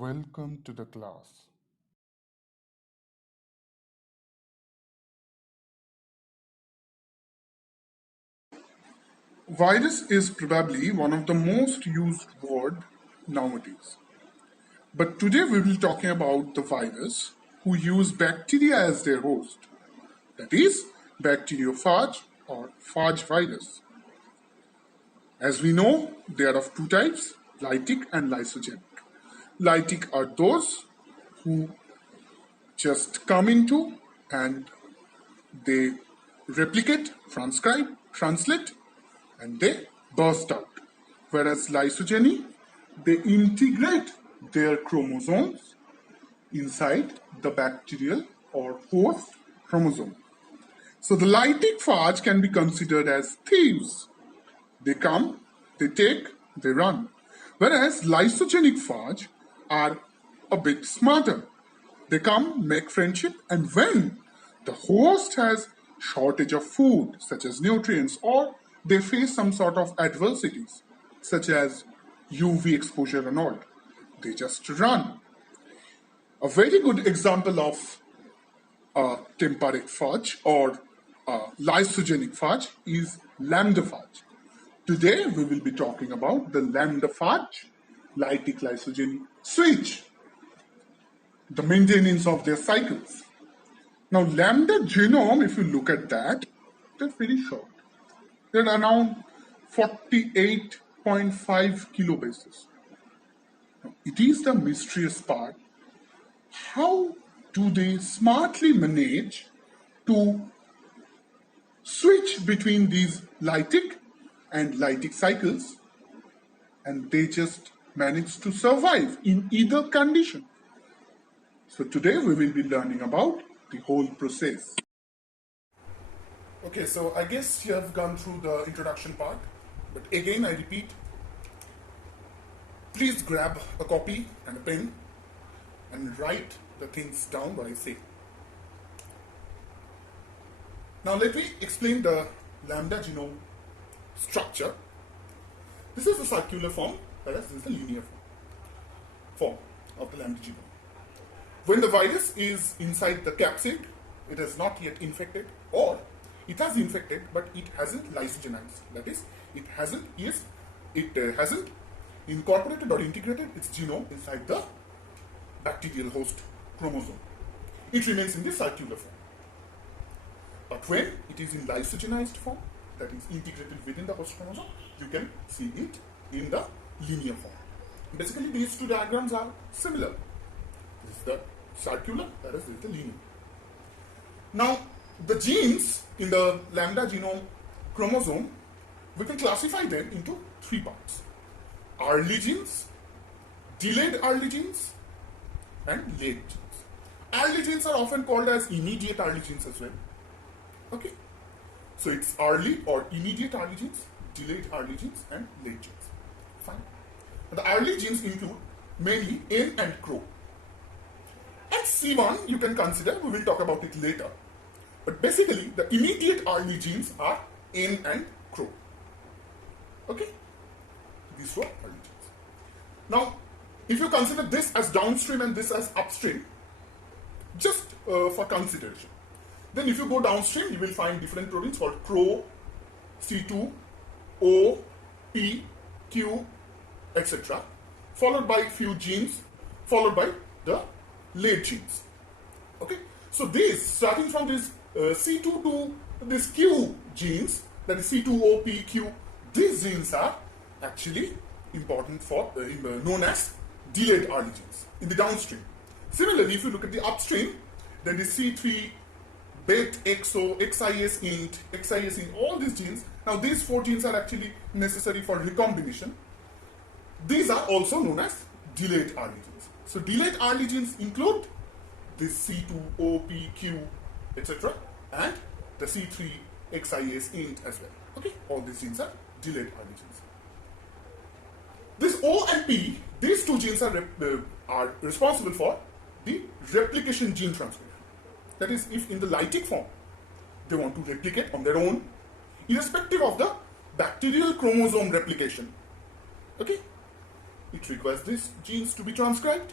Welcome to the class. Virus is probably one of the most used word nowadays. But today we will be talking about the virus who use bacteria as their host. That is bacteriophage or phage virus. As we know, they are of two types, lytic and lysogenic. Lytic are those who just come into and they replicate, transcribe, translate, and they burst out. Whereas lysogeny, they integrate their chromosomes inside the bacterial or host chromosome. So the lytic phage can be considered as thieves. They come, they take, they run. Whereas lysogenic phage are a bit smarter. They come, make friendship, and when the host has shortage of food, such as nutrients, or they face some sort of adversities, such as UV exposure and all, they just run. A very good example of temperate phage or lysogenic phage is Lambda phage. Today we will be talking about the Lambda phage, Lytic-lysogenic switch, the maintenance of their cycles. Now, Lambda genome, if you look at that, they're very short. They're around 48.5 kilobases. Now, it is the mysterious part. How do they smartly manage to switch between these lytic and lytic cycles, and they just manage to survive in either condition? So today we will be learning about the whole process. Okay, so I guess you have gone through the introduction part, but again I repeat, please grab a copy and a pen and write the things down what I say. Now let me explain the Lambda genome structure. This is the circular form, whereas this is the linear form of the Lambda genome. When the virus is inside the capsid, it is not yet infected, or it has infected but it hasn't lysogenized. That is, it hasn't incorporated or integrated its genome inside the bacterial host chromosome. It remains in the circular form. But when it is in lysogenized form, that is integrated within the host chromosome, you can see it in the linear form. Basically, these two diagrams are similar. This is the circular, that is the linear. Now, the genes in the Lambda genome chromosome, we can classify them into three parts: early genes, delayed early genes, and late genes. Early genes are often called as immediate early genes as well. Okay, so it's early or immediate early genes, delayed early genes, and late genes. Fine. And the early genes include mainly N and CRO. And C1 you can consider, we will talk about it later. But basically, the immediate early genes are N and CRO. Okay? These were early genes. Now, if you consider this as downstream and this as upstream, just for consideration, then if you go downstream, you will find different proteins called CRO, C2, O, P, Q, etc. Followed by few genes, followed by the late genes. Okay, so these, starting from this C2 to this Q genes, that is C2, O, P, Q, these genes are actually important for known as delayed early genes in the downstream. Similarly, if you look at the upstream, then the C3, BET, XO, XIS int, all these genes. Now these four genes are actually necessary for recombination. These are also known as delayed early genes. So delayed early genes include this C2, O, P, Q, etc. and the C3, XIS int as well. Okay, all these genes are delayed early genes. This O and P, these two genes are responsible for the replication gene transcription. That is, if in the lytic form they want to replicate on their own, irrespective of the bacterial chromosome replication, okay, it requires these genes to be transcribed,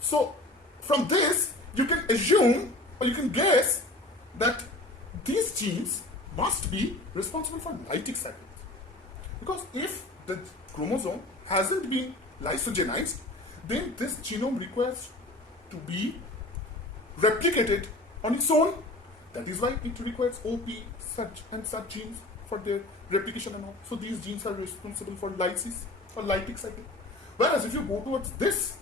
So from this, you can assume or you can guess that these genes must be responsible for lytic cycles. Because if the chromosome hasn't been lysogenized, then this genome requires to be replicated on its own. That is why it requires OP such and such genes for their replication and all. So these genes are responsible for lysis or lytic cycle. Whereas if you go towards this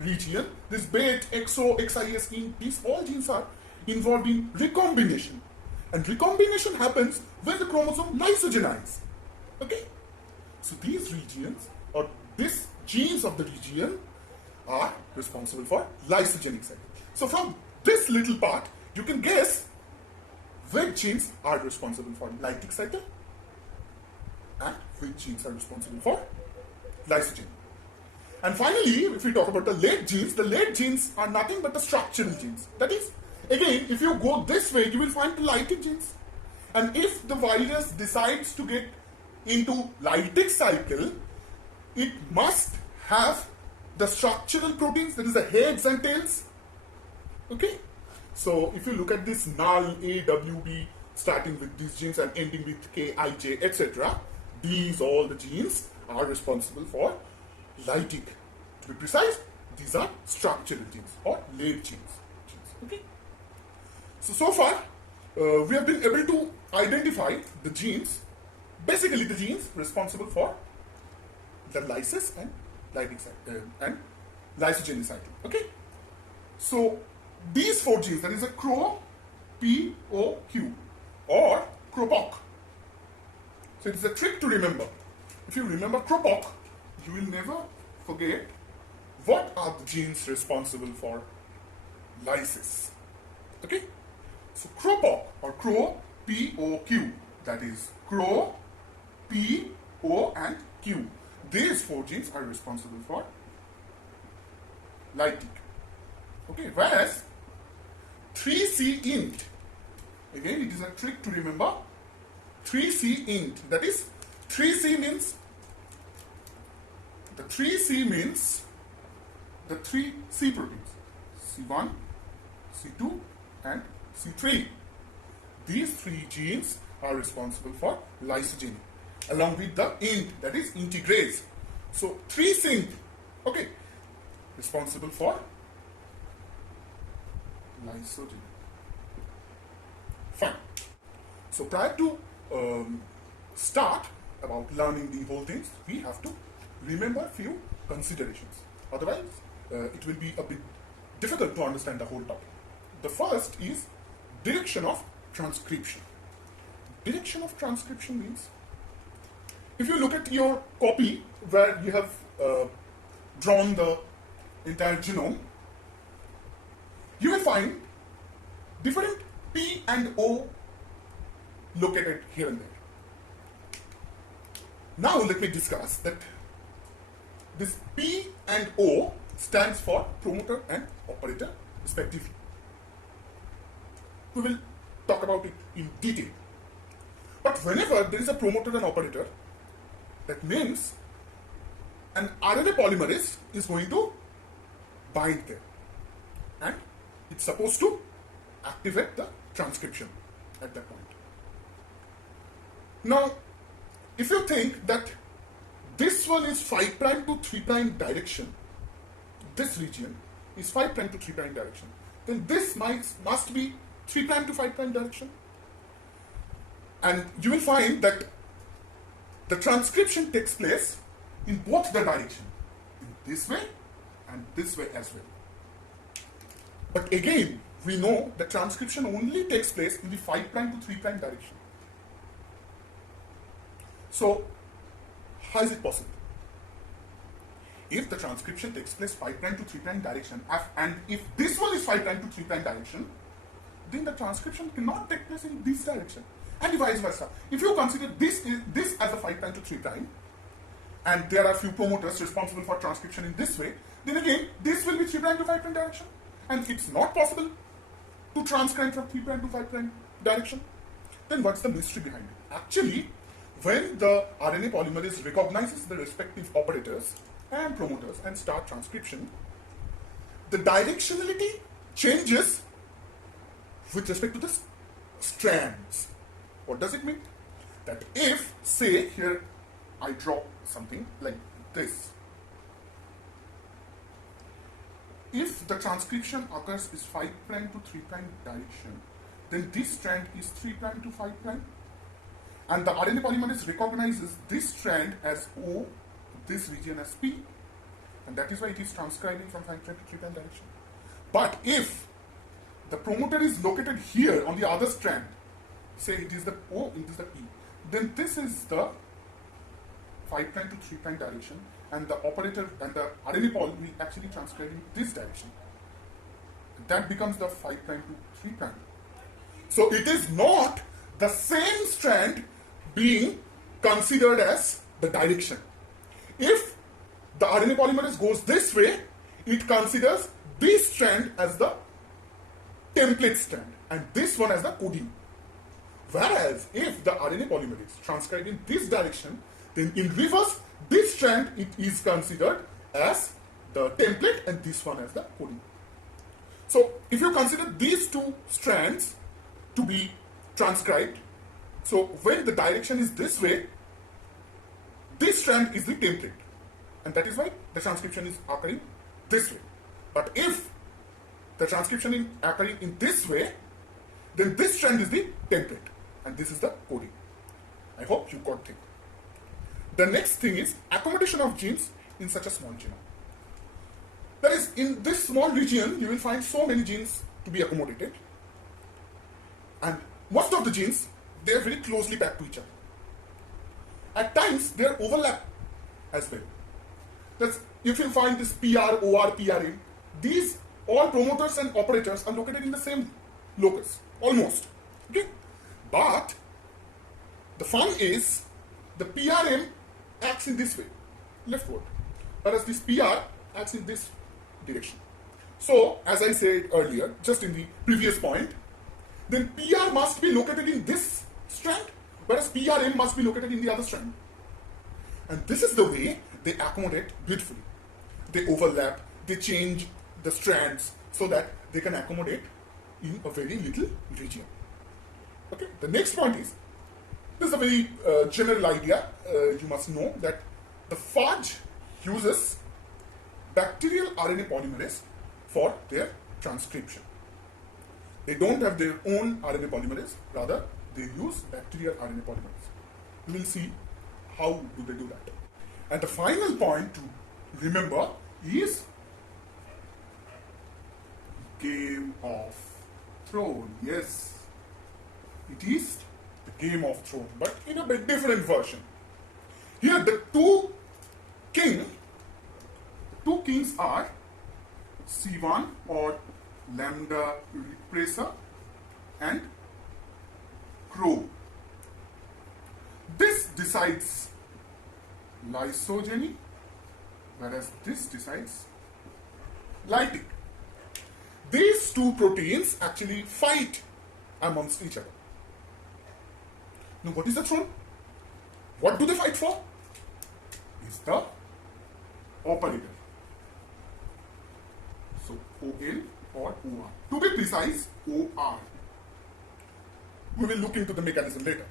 region, this BET, XO, XIS gene, these all genes are involved in recombination. And recombination happens when the chromosome lysogenizes. Okay? So these regions or these genes of the region are responsible for lysogenic cycle. So from this little part, you can guess which genes are responsible for lytic cycle and which genes are responsible for lysogeny. And finally, if we talk about the late genes are nothing but the structural genes. That is, again, if you go this way, you will find the lytic genes. And if the virus decides to get into lytic cycle, it must have the structural proteins, that is the heads and tails. Okay? So if you look at this null AWB starting with these genes and ending with KIJ, etc., these all the genes are responsible for lytic. To be precise, these are structural genes or late genes. Okay? So far, we have been able to identify the genes, basically the genes responsible for the lysis and lytic cycle and lysogeny cycle. Okay? So these four genes, that is a CRO, POQ or CROPOC. So it is a trick to remember. If you remember CROPOC, you will never forget what are the genes responsible for lysis. Okay? So CROPOC or CRO, POQ, that is CRO, P, O and Q. These four genes are responsible for lytic. Okay, whereas 3C int, again it is a trick to remember, 3C int, that is 3C means the 3C means the 3 C proteins, C1, C2 and C3. These three genes are responsible for lysogeny along with the int, that is integrase. So 3-sync, okay, responsible for lysogeny. Fine. So prior to start about learning the whole things, we have to remember few considerations. Otherwise, it will be a bit difficult to understand the whole topic. The first is direction of transcription. Direction of transcription means, if you look at your copy where you have drawn the entire genome, you will find different P and O located here and there. Now let me discuss that this P and O stands for promoter and operator respectively. We will talk about it in detail. But whenever there is a promoter and operator, that means an RNA polymerase is going to bind there. And it's supposed to activate the transcription at that point. Now, if you think that this one is 5' to 3' direction, this region is 5' to 3' direction, then this must be 3' to 5' direction. And you will find that the transcription takes place in both the direction, in this way and this way as well. But again, we know that transcription only takes place in the 5' to 3' direction. So, how is it possible? If the transcription takes place 5' to 3' direction, and if this one is 5' to 3' direction, then the transcription cannot take place in this direction, and vice versa. If you consider this as a 5' to 3', and there are few promoters responsible for transcription in this way, then again this will be 3' to 5' direction, and it's not possible to transcribe from 3' to 5' direction. Then what's the mystery behind it? Actually, when the RNA polymerase recognizes the respective operators and promoters and start transcription, the directionality changes with respect to the strands. What does it mean? That if, say, here I draw something like this. If the transcription occurs is 5' to 3' direction, then this strand is 3' to 5'. And the RNA polymerase recognizes this strand as O, this region as P, and that is why it is transcribing from 5' to 3' direction. But if the promoter is located here on the other strand, say it is the O, it is the P, then this is the 5' to 3' direction, and the operator and the RNA poly will actually transcribe in this direction. That becomes the 5' to 3'. So it is not the same strand being considered as the direction. If the RNA polymerase goes this way, it considers this strand as the template strand and this one as the coding. Whereas if the RNA polymerase transcribes in this direction, then in reverse, this strand it is considered as the template and this one as the coding. So if you consider these two strands to be transcribed, so when the direction is this way, this strand is the template, and that is why the transcription is occurring this way. But if the transcription is occurring in this way, then this strand is the template and this is the coding. I hope you got it. The next thing is accommodation of genes in such a small genome. That is, in this small region, you will find so many genes to be accommodated, and most of the genes, they are very closely packed to each other. At times, they are overlap as well. That's, if you find this PR, OR, PRA, these all promoters and operators are located in the same locus, almost. Okay? But the fun is the PRM acts in this way, leftward, whereas this PR acts in this direction. So, as I said earlier, just in the previous point, then PR must be located in this strand, whereas PRM must be located in the other strand. And this is the way they accommodate beautifully. They overlap, they change the strands so that they can accommodate in a very little region. Okay, the next point is, this is a very general idea. You must know that the Phage uses bacterial RNA polymerase for their transcription. They don't have their own RNA polymerase, rather they use bacterial RNA polymerase. We will see how do they do that. And the final point to remember is Game of Thrones. Yes, it is the Game of Thrones, but in a bit different version. Here the two kings are C1 or Lambda repressor and Crow. This decides lysogeny, whereas this decides lytic. These two proteins actually fight amongst each other. Now, what is the throne? What do they fight for? Is the operator. So, OL or OR. To be precise, OR. We will look into the mechanism later.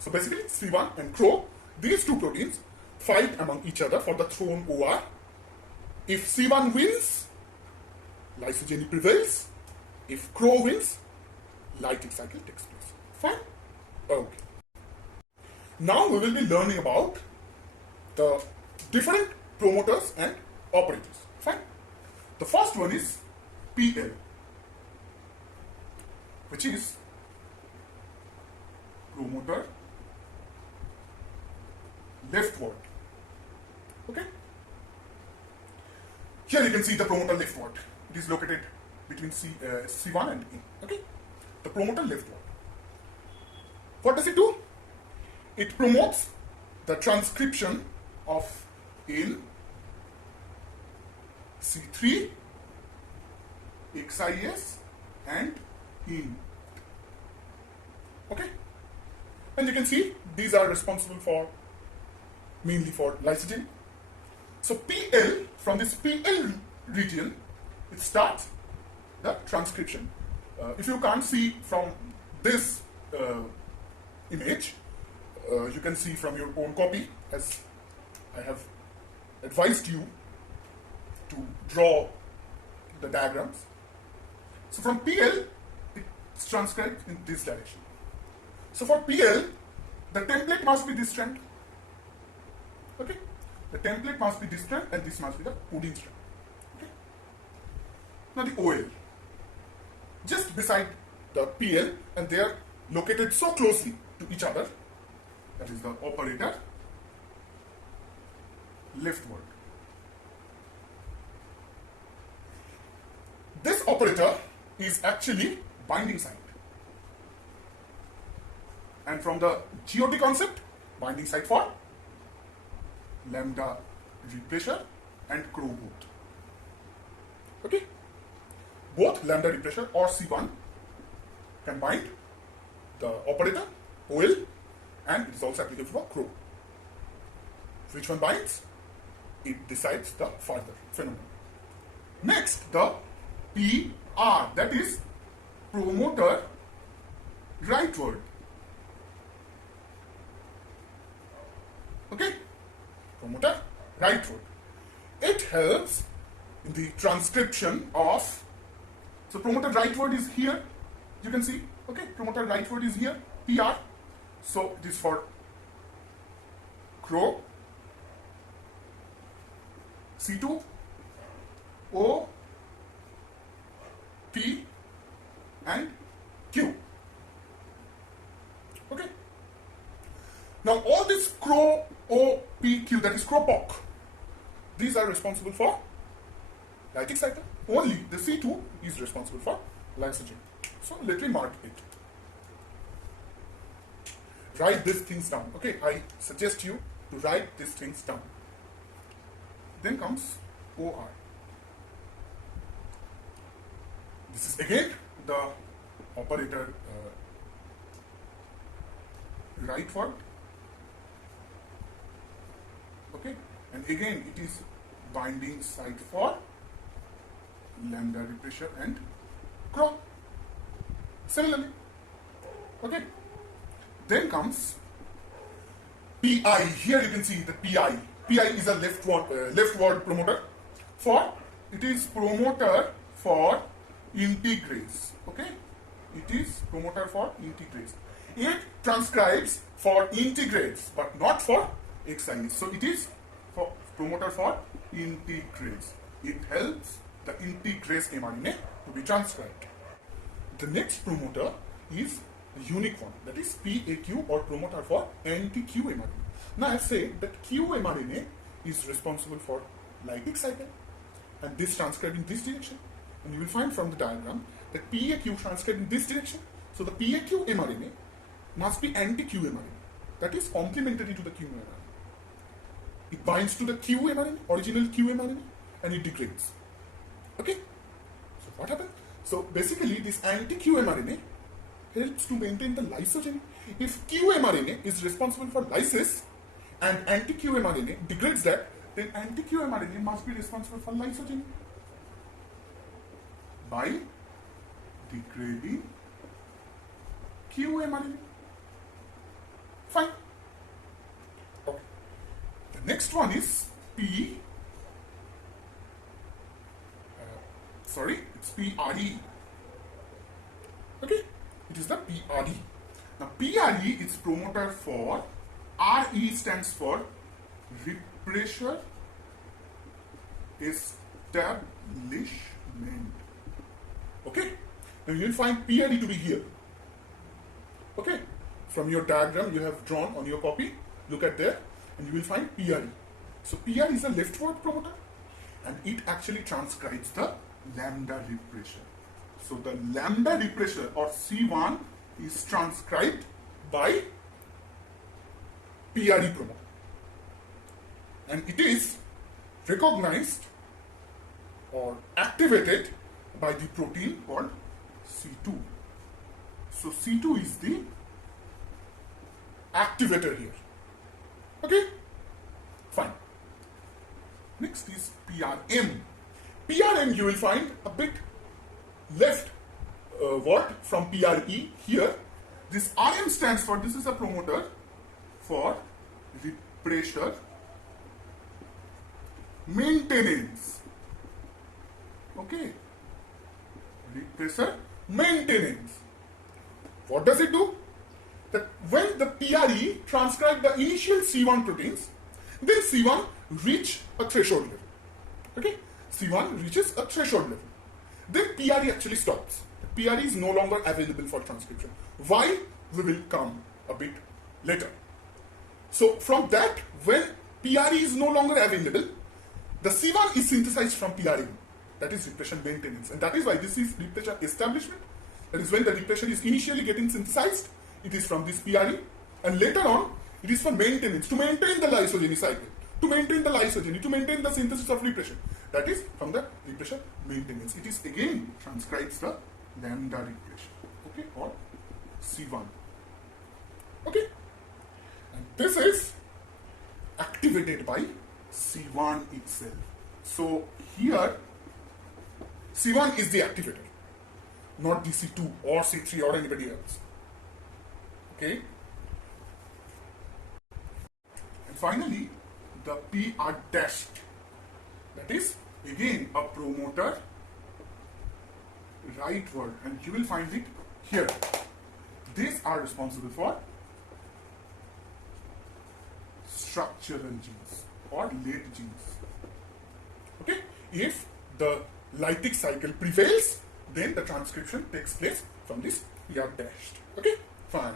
So, basically, C1 and Crow, these two proteins fight among each other for the throne OR. If C1 wins, lysogeny prevails. If Crow wins, Lytic cycle takes place. Fine? Okay. Now we will be learning about the different promoters and operators. Fine? The first one is PL, which is promoter leftward. Okay? Here you can see the promoter leftward. It is located between C1 and E. Okay? The promoter leftward. What does it do? It promotes the transcription of L, C3, XIS and IN. Okay? And you can see these are responsible for mainly for lysogeny. So PL, from this PL region, it starts the transcription. If you can't see from this image, you can see from your own copy, as I have advised you to draw the diagrams. So from PL, it's transcribed in this direction. So for PL, the template must be this strand. Okay? The template must be this strand and this must be the coding strand. Okay? Now the OL, just beside the PL, and they are located so closely to each other, that is the operator leftward. This operator is actually binding site. And from the GOT concept, binding site for lambda repressor and crow both. Okay? Both lambda repressor or C1 can bind the operator, OL, and it is also applicable for crow. Which one binds? It decides the further phenomenon. Next, the PR, that is promoter rightward. Okay? Promoter rightward. It helps in the transcription of, so promoter rightward is here, you can see, okay, promoter rightward is here, PR, so it is for crow, C2, O, P, and Q. Okay. Now all this crow, O, P, Q, that is crow POC, these are responsible for lytic cycle. Only the C2 is responsible for lysogen. So let me mark it. Write these things down. Okay, I suggest you to write these things down. Then comes OR. This is again the operator rightward. Okay, and again it is binding site for lambda repressor and crow. Similarly, okay. Then comes PI. Here you can see the PI. PI is a leftward promoter. For it is promoter for integrase. Okay, it is promoter for integrase. It transcribes for integrates, but not for exinase. So it is for promoter for integrase. It helps the integrase mRNA to be transcribed. The next promoter is a unique one, that is PAQ, or promoter for anti-Q mRNA. Now I have said that Q mRNA is responsible for lytic cycle, and this transcribed in this direction. And you will find from the diagram that PAQ transcribed in this direction. So the PAQ mRNA must be anti-Q mRNA, that is complementary to the Q mRNA. It binds to the Q mRNA, original Q mRNA, and it degrades. Okay? So what happened? So basically this anti-Q mRNA helps to maintain the lysogen. If Q mRNA is responsible for lysis and anti-Q mRNA degrades that, then anti-Q mRNA must be responsible for lysogen by degrading Q mRNA. Fine. Okay. The next one is it's PRE. Okay, it is the PRE. Now PRE is promoter for, RE stands for repressor establishment. Okay, now you will find PRE to be here. Okay, from your diagram you have drawn on your copy, look at there, and you will find PRE. So PRE is a leftward promoter, and it actually transcribes the lambda repressor. So the lambda repressor, or C1, is transcribed by PRE promoter, and it is recognized or activated by the protein called C2. So C2 is the activator here. Okay, fine. Next is PRM. PRN you will find a bit left word from PRE here. This RM stands for, this is a promoter for repressor maintenance. Okay, repressor maintenance. What does it do? That when the PRE transcribe the initial C1 proteins, then C1 reach a threshold level. Okay, C1 reaches a threshold level. Then PRE actually stops. PRE is no longer available for transcription. Why? We will come a bit later. So from that, when PRE is no longer available, the C1 is synthesized from PRE. That is repression maintenance. And that is why this is repression establishment. That is when the repression is initially getting synthesized, it is from this PRE. And later on, it is for maintenance, to maintain the lysogeny cycle, to maintain the lysogeny, to maintain the synthesis of repression. That is from the repression maintenance. It is again transcribes the lambda repression, okay, or C1. Okay, and this is activated by C1 itself. So here C1 is the activator, not the C2 or C3 or anybody else. Okay, and finally the PR dash, that is again a promoter right word, and you will find it here. These are responsible for structural genes or late genes. Okay, if the lytic cycle prevails, then the transcription takes place from this PR dashed. Okay, fine.